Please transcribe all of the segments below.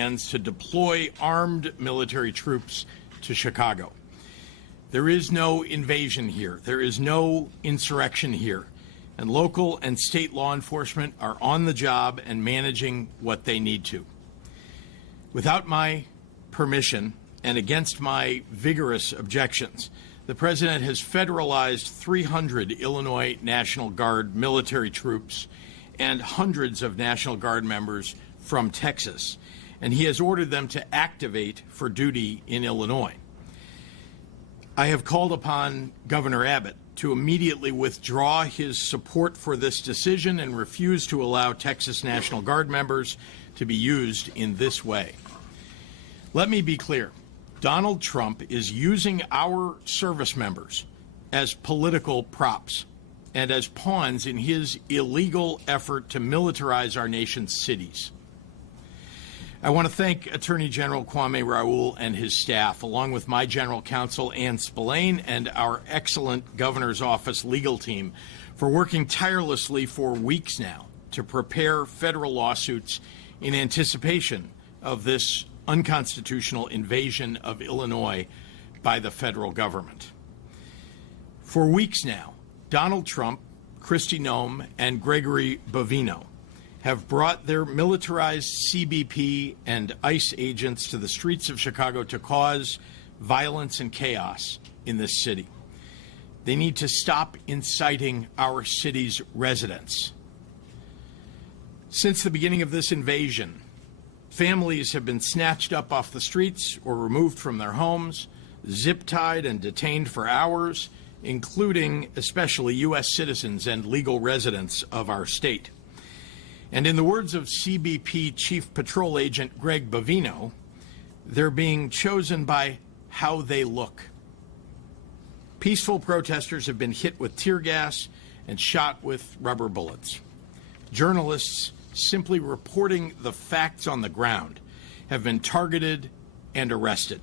plans to deploy armed military troops to Chicago. There is no invasion here. There is no insurrection here. And local and state law enforcement are on the job and managing what they need to. Without my permission and against my vigorous objections, the President has federalized 300 Illinois National Guard military troops and hundreds of National Guard members from Texas, and he has ordered them to activate for duty in Illinois. I have called upon Governor Abbott to immediately withdraw his support for this decision and refuse to allow Texas National Guard members to be used in this way. Let me be clear. Donald Trump is using our service members as political props and as pawns in his illegal effort to militarize our nation's cities. I want to thank Attorney General Kwame Raoul and his staff, along with my General Counsel Ann Spillane and our excellent Governor's Office legal team, for working tirelessly for weeks now to prepare federal lawsuits in anticipation of this unconstitutional invasion of Illinois by the federal government. For weeks now, Donald Trump, Kristi Noem, and Gregory Bovino have brought their militarized CBP and ICE agents to the streets of Chicago to cause violence and chaos in this city. They need to stop inciting our city's residents. Since the beginning of this invasion, families have been snatched up off the streets or removed from their homes, zip-tied and detained for hours, including especially U.S. citizens and legal residents of our state. And in the words of CBP Chief Patrol Agent Greg Bovino, they're being chosen by how they look. Peaceful protesters have been hit with tear gas and shot with rubber bullets. Journalists simply reporting the facts on the ground have been targeted and arrested.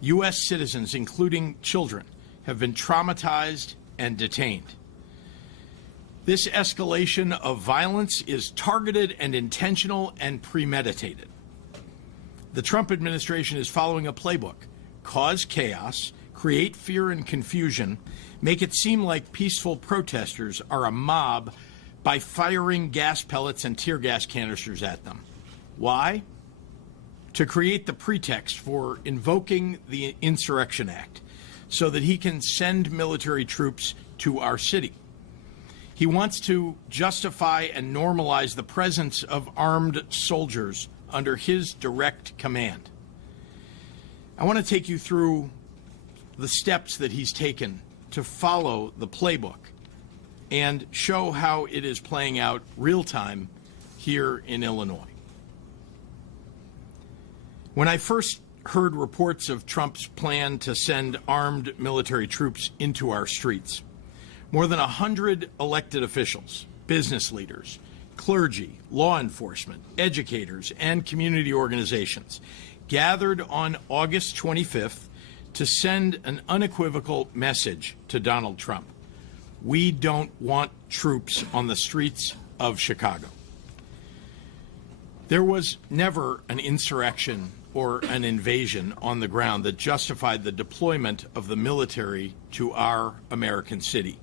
U.S. citizens, including children, have been traumatized and detained. This escalation of violence is targeted and intentional and premeditated. The Trump administration is following a playbook: cause chaos, create fear and confusion, make it seem like peaceful protesters are a mob by firing gas pellets and tear gas canisters at them. Why? To create the pretext for invoking the Insurrection Act so that he can send military troops to our city. He wants to justify and normalize the presence of armed soldiers under his direct command. I want to take you through the steps that he's taken to follow the playbook and show how it is playing out real time here in Illinois. When I first heard reports of Trump's plan to send armed military troops into our streets, more than 100 elected officials, business leaders, clergy, law enforcement, educators, and community organizations gathered on August 25th to send an unequivocal message to Donald Trump. We don't want troops on the streets of Chicago. There was never an insurrection or an invasion on the ground that justified the deployment of the military to our American city.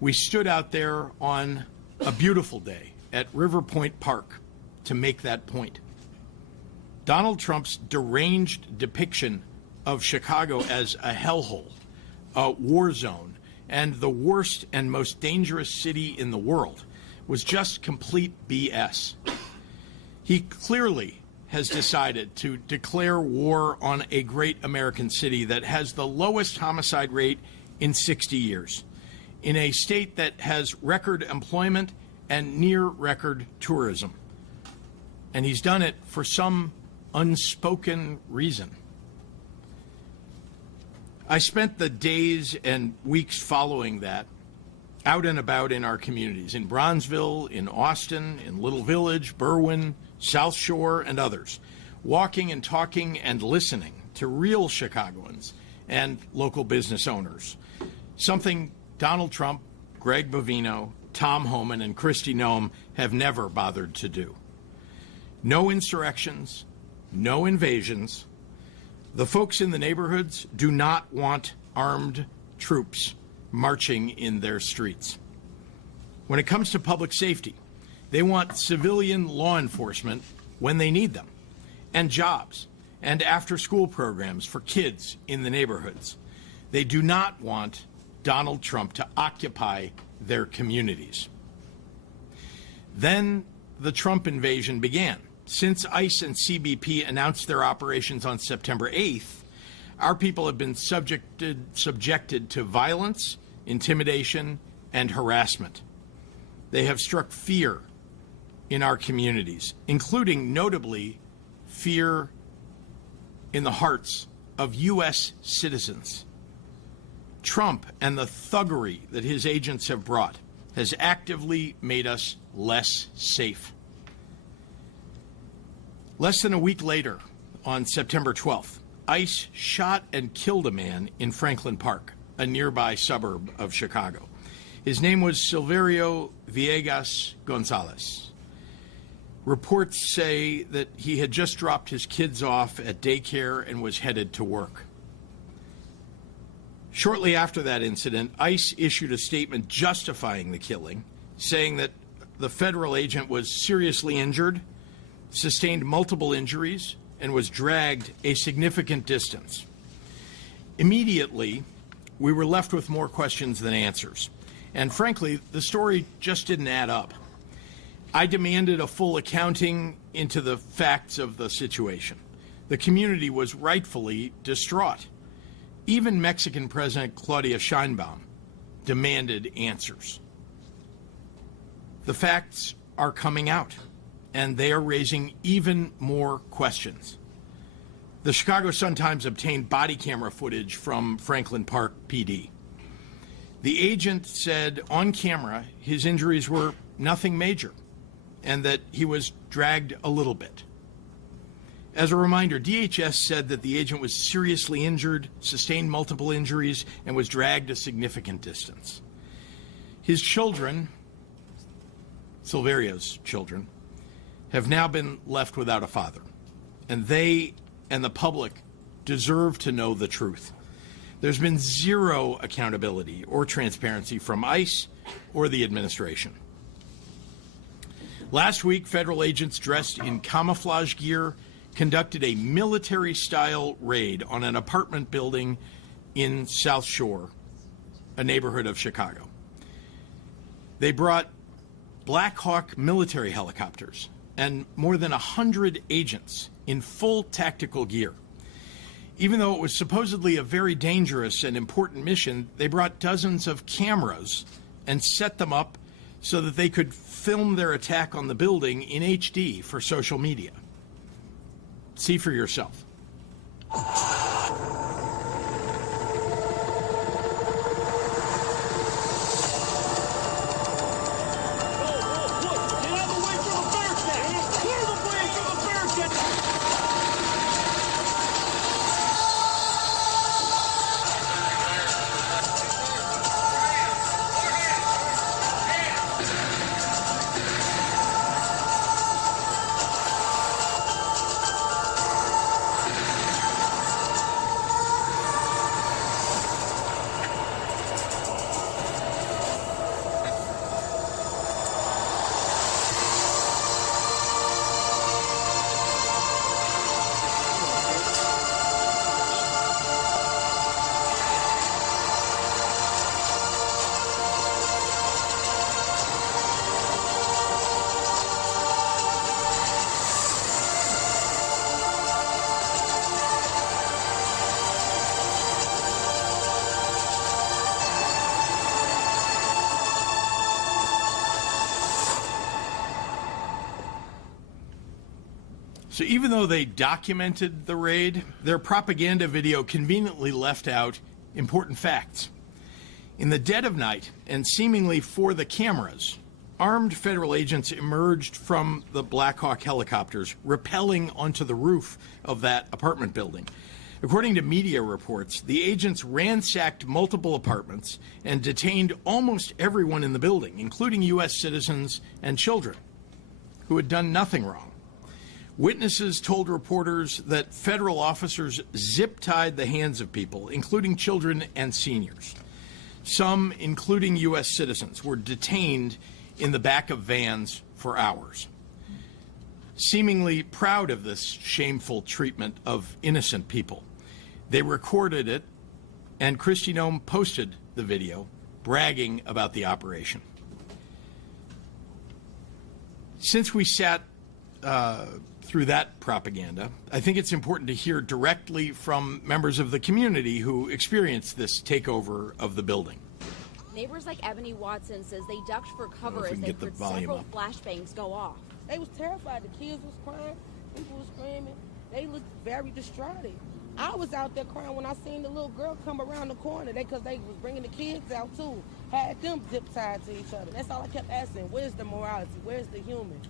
We stood out there on a beautiful day at River Point Park to make that point. Donald Trump's deranged depiction of Chicago as a hellhole, a war zone, and the worst and most dangerous city in the world was just complete BS. He clearly has decided to declare war on a great American city that has the lowest homicide rate in 60 years. In a state that has record employment and near record tourism. And he's done it for some unspoken reason. I spent the days and weeks following that out and about in our communities, in Bronzeville, in Austin, in Little Village, Berwyn, South Shore, and others, walking and talking and listening to real Chicagoans and local business owners, something Donald Trump, Greg Bovino, Tom Homan, and Kristi Noem have never bothered to do. No insurrections, no invasions. The folks in the neighborhoods do not want armed troops marching in their streets. When it comes to public safety, they want civilian law enforcement when they need them, and jobs, and after-school programs for kids in the neighborhoods. They do not want Donald Trump to occupy their communities. Then the Trump invasion began. Since ICE and CBP announced their operations on September 8th, our people have been subjected to violence, intimidation, and harassment. They have struck fear in our communities, including notably fear in the hearts of U.S. citizens. Trump and the thuggery that his agents have brought has actively made us less safe. Less than a week later, on September 12th, ICE shot and killed a man in Franklin Park, a nearby suburb of Chicago. His name was Silverio Villegas Gonzalez. Reports say that he had just dropped his kids off at daycare and was headed to work. Shortly after that incident, ICE issued a statement justifying the killing, saying that the federal agent was seriously injured, sustained multiple injuries, and was dragged a significant distance. Immediately, we were left with more questions than answers. And frankly, the story just didn't add up. I demanded a full accounting into the facts of the situation. The community was rightfully distraught. Even Mexican President Claudia Sheinbaum demanded answers. The facts are coming out, and they are raising even more questions. The Chicago Sun-Times obtained body camera footage from Franklin Park PD. The agent said on camera his injuries were nothing major and that he was dragged a little bit. As a reminder, DHS said that the agent was seriously injured, sustained multiple injuries, and was dragged a significant distance. His children, Silverio's children, have now been left without a father, and they and the public deserve to know the truth. There's been zero accountability or transparency from ICE or the administration. Last week, federal agents dressed in camouflage gear conducted a military-style raid on an apartment building in South Shore, a neighborhood of Chicago. They brought Black Hawk military helicopters and more than 100 agents in full tactical gear. Even though it was supposedly a very dangerous and important mission, they brought dozens of cameras and set them up so that they could film their attack on the building in HD for social media. See for yourself. So even though they documented the raid, their propaganda video conveniently left out important facts. In the dead of night, and seemingly for the cameras, armed federal agents emerged from the Black Hawk helicopters, rappelling onto the roof of that apartment building. According to media reports, the agents ransacked multiple apartments and detained almost everyone in the building, including U.S. citizens and children who had done nothing wrong. Witnesses told reporters that federal officers zip-tied the hands of people, including children and seniors. Some, including U.S. citizens, were detained in the back of vans for hours. Seemingly proud of this shameful treatment of innocent people, they recorded it, and Kristi Noem posted the video, bragging about the operation. Since we sat through that propaganda, I think it's important to hear directly from members of the community who experienced this takeover of the building. Neighbors like Ebony Watson says they ducked for cover as they heard several flashbangs go off. They was terrified. The kids was crying, people was screaming. They looked very distraught. I was out there crying when I seen the little girl come around the corner. Because they was bringing the kids out too. Had them zip tied to each other. That's all I kept asking. Where's the morality? Where's the human?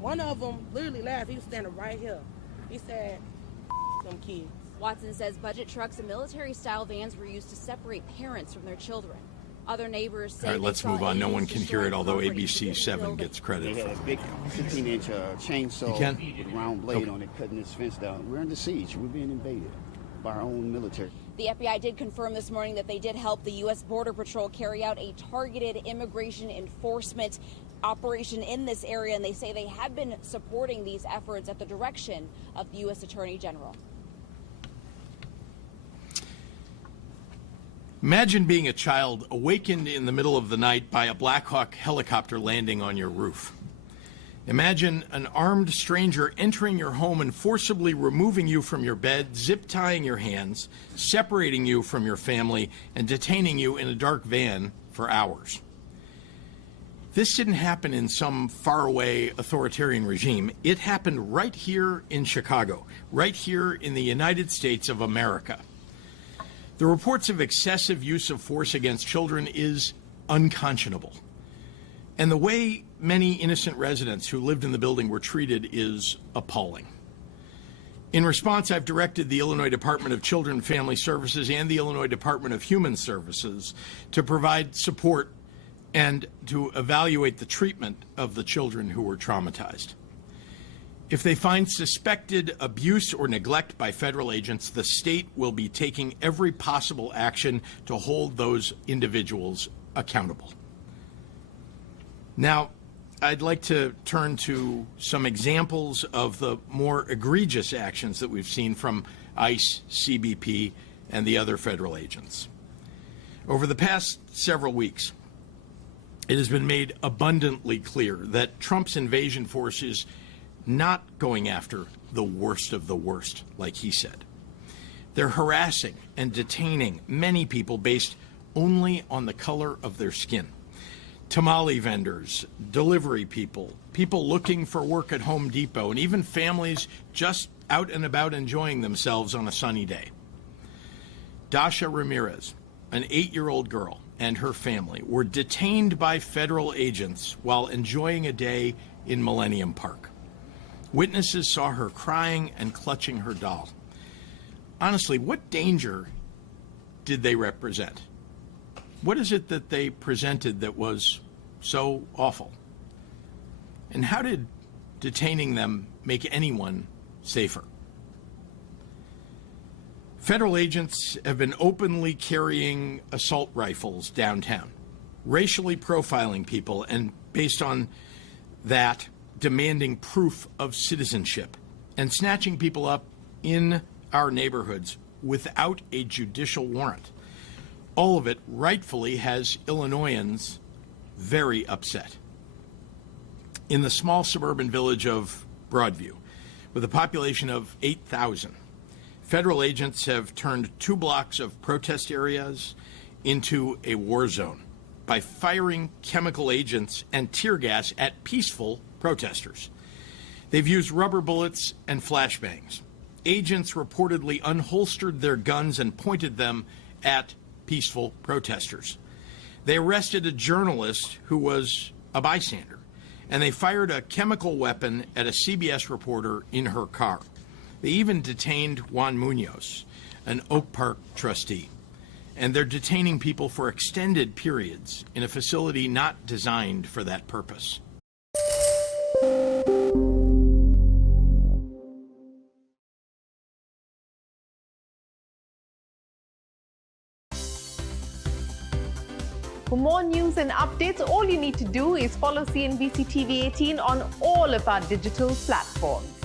One of them literally laughed. He was standing right here. He said, them kids. Watson says budget trucks and military-style vans were used to separate parents from their children. Other neighbors say. All right, let's move on. No one can hear it, although ABC 7 gets credit. They had a big 15-inch chainsaw with a round blade on it, cutting this fence down. We're under siege. We're being invaded by our own military. The FBI did confirm this morning that they did help the U.S. Border Patrol carry out a targeted immigration enforcement operation in this area, and they say they have been supporting these efforts at the direction of the U.S. Attorney General. Imagine being a child awakened in the middle of the night by a Black Hawk helicopter landing on your roof. Imagine an armed stranger entering your home and forcibly removing you from your bed, zip-tying your hands, separating you from your family, and detaining you in a dark van for hours. This didn't happen in some faraway authoritarian regime. It happened right here in Chicago, right here in the United States of America. The reports of excessive use of force against children is unconscionable. And the way many innocent residents who lived in the building were treated is appalling. In response, I've directed the Illinois Department of Children and Family Services and the Illinois Department of Human Services to provide support and to evaluate the treatment of the children who were traumatized. If they find suspected abuse or neglect by federal agents, the state will be taking every possible action to hold those individuals accountable. Now, I'd like to turn to some examples of the more egregious actions that we've seen from ICE, CBP, and the other federal agents. Over the past several weeks, it has been made abundantly clear that Trump's invasion force is not going after the worst of the worst, like he said. They're harassing and detaining many people based only on the color of their skin. Tamale vendors, delivery people, people looking for work at Home Depot, and even families just out and about enjoying themselves on a sunny day. Dasha Ramirez, an 8-year-old girl, and her family were detained by federal agents while enjoying a day in Millennium Park. Witnesses saw her crying and clutching her doll. Honestly, what danger did they represent? What is it that they presented that was so awful? And how did detaining them make anyone safer? Federal agents have been openly carrying assault rifles downtown, racially profiling people, and based on that, demanding proof of citizenship, and snatching people up in our neighborhoods without a judicial warrant. All of it rightfully has Illinoisans very upset. In the small suburban village of Broadview, with a population of 8,000, federal agents have turned 2 blocks of protest areas into a war zone by firing chemical agents and tear gas at peaceful protesters. They've used rubber bullets and flashbangs. Agents reportedly unholstered their guns and pointed them at peaceful protesters. They arrested a journalist who was a bystander, and they fired a chemical weapon at a CBS reporter in her car. They even detained Juan Munoz, an Oak Park trustee. And they're detaining people for extended periods in a facility not designed for that purpose. For more news and updates, all you need to do is follow CNBC TV 18 on all of our digital platforms.